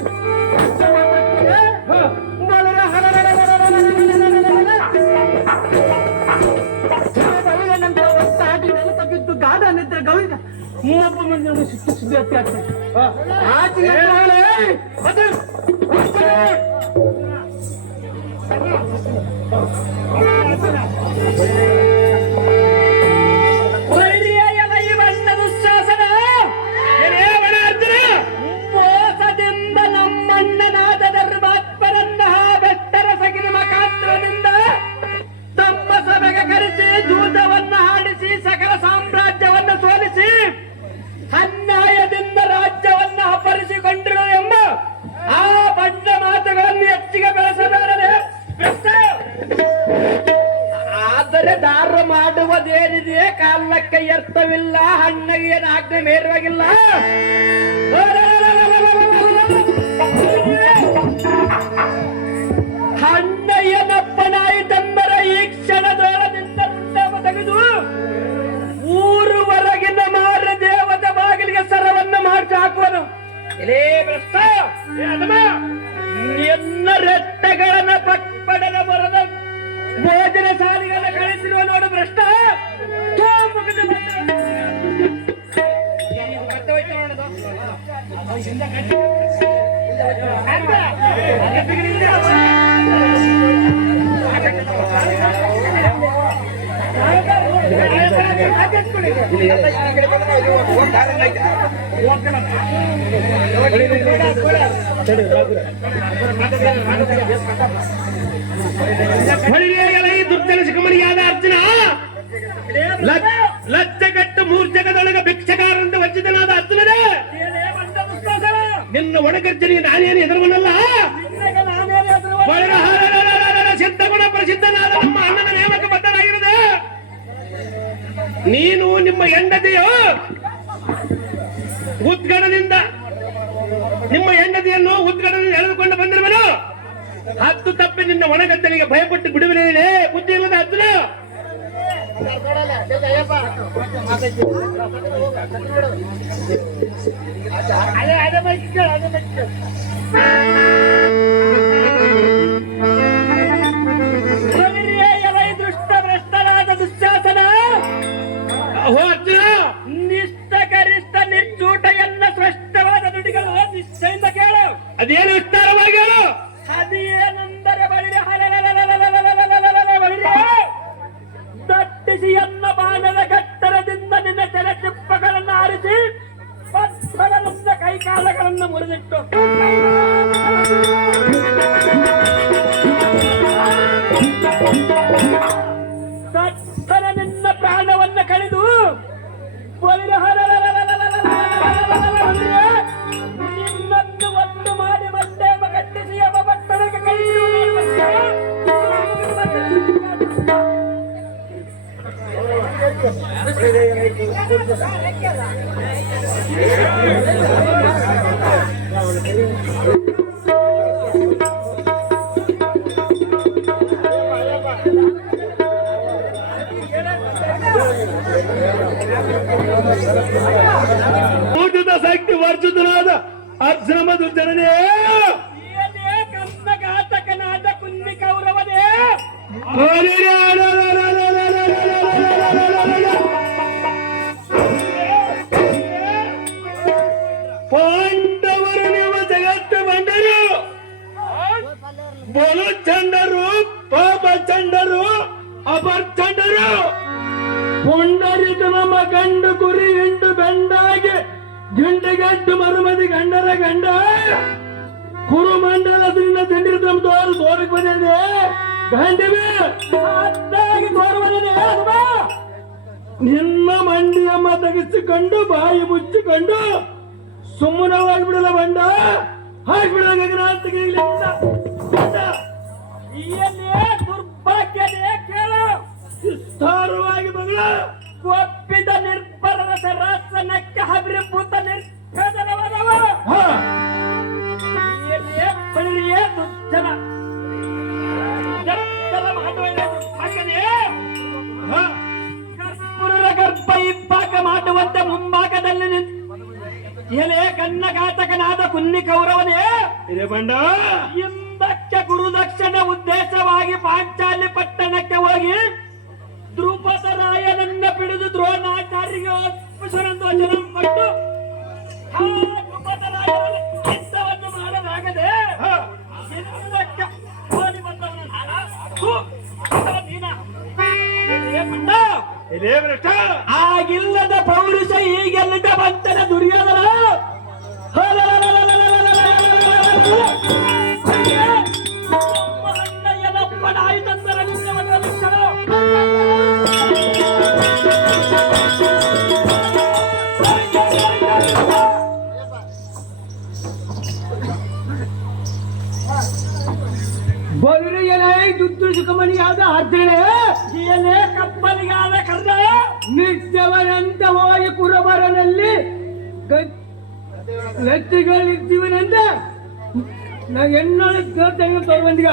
ಮೋಸದಿಂದ ನಮ್ಮಣ್ಣನಾದ ಧರ್ಮಾತ್ಮರನ್ನ ಬೆಟ್ಟರ ಸಗಿನ ಮಕಾತ್ರದಿಂದ ತಮ್ಮ ಸಭೆಗೆ ಕರೆಸಿ ಜೂತವನ್ನ ಹಾಡಿಸಿ ಸಕಲ ಸಾಮ್ರಾಜ್ಯವನ್ನ ಸೋಲಿಸಿ ಅನ್ಯಾಯದಿಂದ ರಾಜ್ಯವನ್ನ ಅಪಹರಿಸಿಕೊಂಡರು ಎಂಬ ಆ ಬಂಡ ಮಾತುಗಳನ್ನು ಹೆಚ್ಚಿಗೆ ಬೆಳೆಸಬೇಡರೆ ಆದರೆ ದಾರ ಮಾಡುವುದೇನಿದೆ ಕಾಲಕ್ಕೆ ಅರ್ಥವಿಲ್ಲ ಹಣ್ಣಿಗೆ ಏನು ಆಜ್ಞೆ ಮೇರುವಾಗಿಲ್ಲ ಹಣ್ಣಯ್ಯನಪ್ಪನಾಯಿತೆಂದರ ಈ ಕ್ಷಣದೊಳದಿಂದ ತೆಗೆದು ಊರು ಹೊರಗಿನ ಮಾರ ದೇವದ ಬಾಗಿಲಿಗೆ ಸರವನ್ನು ಮಾಡಿ ಹಾಕುವನು ಇಲೇ ಭ್ರಷ್ಟ ನಿನ್ನ ರಕ್ತಗಳನ್ನ ಪಡೆದ ಬರದ ಭೋಜನ ಸಾಲಿಗೆಲ್ಲ ಕಳಿಸಿರುವ ನೋಡು ಭ್ರಷ್ಟ ಈ ದುರ್ಜನಶಿಖಮಣಿಯಾದ ಅರ್ಜುನ ಲಜ್ಜೆಗಟ್ಟು ಮೂರ್ಜಗದೊಳಗ ಭಿಕ್ಷಗಾರಂತ ವಂಚಿತನಾದ ಅರ್ಜುನನೇ ನಿನ್ನ ಒಣಗರ್ಜನಿಗೆ ನಾನೇನು ಎದುರುವನಲ್ಲ ಸಿದ್ಧಗುಣ ಪ್ರಸಿದ್ಧನಾದ ನಮ್ಮ ಅಣ್ಣನ ನೇಮಕ ಬದ್ಧರಾಗಿರುತ್ತದೆ ನೀನು ನಿಮ್ಮ ಹೆಂಡತಿಯು ಉದ್ಗಣದಿಂದ ನಿಮ್ಮ ಹೆಂಡತಿಯನ್ನು ಉದ್ಗಣದಿಂದ ಎಳೆದುಕೊಂಡು ಬಂದಿರುವನು ಹತ್ತು ತಪ್ಪಿ ನಿನ್ನ ಒಣಗದ್ದನಿಗೆ ಭಯಪಟ್ಟು ಬಿಡುವಿನೇ ಬುದ್ಧಿ ಇಲ್ಲದ ಅರ್ಜುನ ದೃಷ್ಟ ಭ್ರಷ್ಟರಾದ ದುಶ್ಯಾಸನ ಅರ್ಜುನ ನಿಷ್ಠ ಗರಿಷ್ಠ ನಿರ್ಚೂಟ ಎಲ್ಲ ಸ್ಪಷ್ಟವಾದ ನುಡಿಗಳು ನಿಶ್ಚಯಿಂದ ಕೇಳು ಅದೇನು ವಿಸ್ತಾರವಾಗಿ ಹೇಳು ಅದೇನೆಂದರೆ ಬಳಿರೆ ದಟ್ಟಿಸಿ ಎನ್ನ ಬಾಣದ ಗಟ್ಟರದಿಂದ ನಿನ್ನ ಕೆಲ ಚಿಪ್ಪಗಳನ್ನು ಆರಿಸಿ ಪತ್ಮಗಳಿಂದ ಕೈಕಾಲಗಳನ್ನು ಮುರಿದಿಟ್ಟು ತಕ್ಷಣ ನಿನ್ನ ಪ್ರಾಣವನ್ನು ಕಳೆದು ನಿನ್ನನ್ನು ಒಂದು ಮಾಡಿ ಬಂದೆ ಕಟ್ಟಿಸಿ ಎಂಬ ಭಕ್ತರಿಗೆ ಊಟದ ಶಕ್ತಿ ವರ್ಜಿತನಾದ ಅರ್ಜುನ ದುರ್ಜನನೇ ಕರ್ಣಘಾತಕನಾದ ಕುಂದಿ ಕೌರವನೇ ಪಾಂಡವರು ನೀವು ಜಗತ್ತು ಬಂಡರು ಬಲು ಚಂಡರು ಪಾಪ ಚಂಡರು ಅಪರ್ಚಂಡರು ಪುಂಡರಿದು ನಮ್ಮ ಗಂಡು ಕುರಿ ಹಿಂಡು ಬೆಂಡಾಗಿ ಗಿಂಡಿಗಟ್ಟು ಮರುಮದಿ ಗಂಡರ ಗಂಡ ಕುರುಮಂಡಲದಿಂದ ತಿಂಡಿರು ತಮ್ಮ ತೋರಕ್ಕೆ ಬಂದಿದೆ ಗಂಡಿವೆ ಅದ್ದಾಗಿ ತೋರುವುದಿದೆ ನಿನ್ನ ಮಂಡಿಯಮ್ಮ ತೆಗೆಸಿಕೊಂಡು ಬಾಯಿ ಮುಚ್ಚಿಕೊಂಡು ಸುಮ್ಮನವಾಗಿಬಿಡಲ್ಲ ಬಂಡ ಹಾಕ್ಬಿಡಲ್ಲ ಗಗನಾಂತಿಗೆ ದುರ್ಭಾಗ್ಯನೇ ಕೇಳು ವಿಸ್ತಾರವಾಗಿ ಮಗಳ ಒಪ್ಪಿದ ನಿರ್ಭರದ ಸರಾಸನಕ್ಕೆ ಹಬಿರಿಭೂತ ನಿರ್ಖದರವದವ ಬಳ್ಳಿಯೇ ದುರ್ಜನ ಕರ್ಪೂರದ ಗರ್ಭ ಇಬ್ಬಾಕ ಮಾಡುವಂತೆ ಮುಂಭಾಗದಲ್ಲಿ ಎಲೆ ಕನ್ನಘಾತಕನಾದ ಕುನ್ನಿ ಕೌರವನೇ ಬಂಡ ಹಿಂದಕ್ಕೆ ಗುರುದಕ್ಷಿಣ ಉದ್ದೇಶವಾಗಿ ಪಾಂಚಾಲಿ ಪಟ್ಟಣಕ್ಕೆ ಹೋಗಿ ದ್ರುಪದ ರಾಯನನ್ನ ಬಿಡಿದು ದ್ರೋಣಾಚಾರ್ಯಗೆ ಒಪ್ಪಿಸಲೆಂದು ವಚನ ಕೊಟ್ಟು ಯುದ್ಧವನ್ನು ಮಾಡಲಾಗದೆ ಹಿಂದಕ್ಕೆ ಓಡಿ ಬಂದವನು ನಾನು. ಥು, ಅಥವಾ ನೀನ? ಏ ಬಂದ? ಇದೇ ಭ್ರಷ್ಟ ಆಗಿಲ್ಲದ ಪೌರುಷ ಈಗೆಲ್ಲಿಂದ ಬಂತನ ದುರ್ಯೋಧನ. ನಮ್ಮ ಅಣ್ಣಯ್ಯನಪ್ಪನಾಯಿತಂದರ ನಿನ್ನವನ್ನ ಲಕ್ಷಣ. ಬದುರಿಯಲೈ ದುದ್ದುಳಿಸಿಕಮನಿಯಾದ ಅರ್ಜುನೇ ಏನೇ ಕಪ್ಪಲಿಗಾದ ಕರ್ಣ ನಿತ್ಯವನಂತ ಹೋಗಿ ಕುರಬರನಲ್ಲಿ ಎತ್ತಿಗಳಿರ್ತೀವನಂತ ನಾ ಎನ್ನೊಳ ಕೇಳ್ತೇನೆ ತಗೊಂಡಿಗ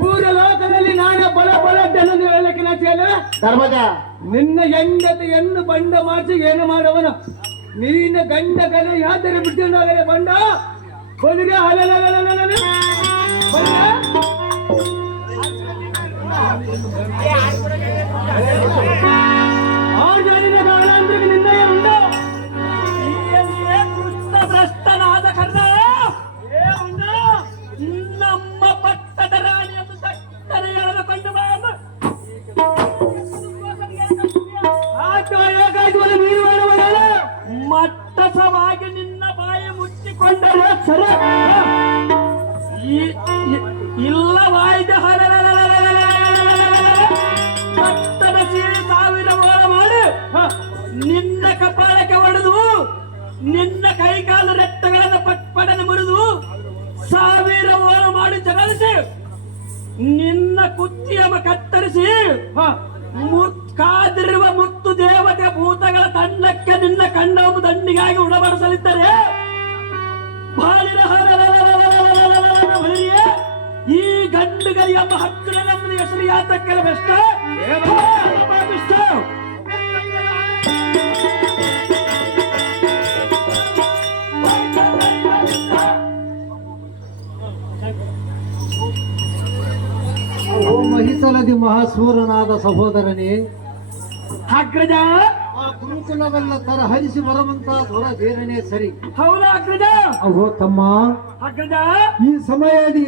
ಮೂರ ಲೋಕದಲ್ಲಿ ನಾನೇ ಬಲ ಬಲದ್ದನ್ನು ಹೇಳಕ್ಕಿನ ಧರ್ಮಜ ನಿನ್ನ ಹೆಂಡತಿ ಹೆಣ್ಣು ಬಂಡ ಮಾಸಿ ಏನು ಮಾಡವನ ನೀನ ಗಂಡ ಕಲೆ ಯಾದರೆ ಬಿಟ್ಟು ಬಂಡ ಬದುಗೆ ಆಜಾನಿನ ಕಾಲಾಂತರಿಗೆ ನಿನ್ನ ಉಂಟು ಭ್ರಷ್ಟನಾದ ಕರ್ಣ ನಮ್ಮ ಪಟ್ಟದ ರಾಣಿಯನ್ನು ತಟ್ಟನೆ ಎಳೆದುಕೊಂಡು ಮಟ್ಟಸವಾಗಿ ನಿನ್ನ ಬಾಯಿ ಮುಚ್ಚಿಕೊಂಡರೆ ಸರ ಇಲ್ಲವಾಯ್ದ ಪಟ್ಟದ ಸೇರಿ 1000 ಓಳ ಮಾಡಿ ನಿನ್ನ ಕಪಾಳಕ್ಕೆ ಹೊಡೆದು ನಿನ್ನ ಕೈಕಾಲು ರಕ್ತಗಳನ್ನು ಪಟ್ಪಡನೆ ಮುರಿದು 1000 ಓಳ ಮಾಡಿ ಚಗಲಿಸಿ ನಿನ್ನ ಕುತ್ತಿಯಮ ಕತ್ತರಿಸಿ ಕಾದಿರುವ ಮುತ್ತು ದೇವತೆ ಭೂತಗಳ ತಂಡಕ್ಕೆ ನಿನ್ನ ಕಂಡವು ದಂಡಿಗಾಗಿ ಉಣಬಡಿಸಲಿದ್ದರೆ ಬಾಳಿನ ಹೊಳೆಯೇ ಈ ಗಂಡುಗಲಿ ಎಂಬ ಹತ್ತಿರ ನಮ್ಮ ಹೆಸರು ಯಾತಕ್ಕೆ ಬೆಸ್ಟ್ ಓ ಮಹಿಸಲದಿ ಮಹಾಸೂರನಾದ ಸಹೋದರನೇ, ಅಗ್ರಜ ಆ ಗುರುಕುಲವೆಲ್ಲ ತರ ಹರಿಸಿ ಬರುವಂತ ದೊರ ಬೇರೆನೇ ಸರಿ. ಹೌದಾ ಅಗ್ರಜ? ಅಹೋ ತಮ್ಮ, ಅಗ್ರಜ ಈ ಸಮಯದಲ್ಲಿ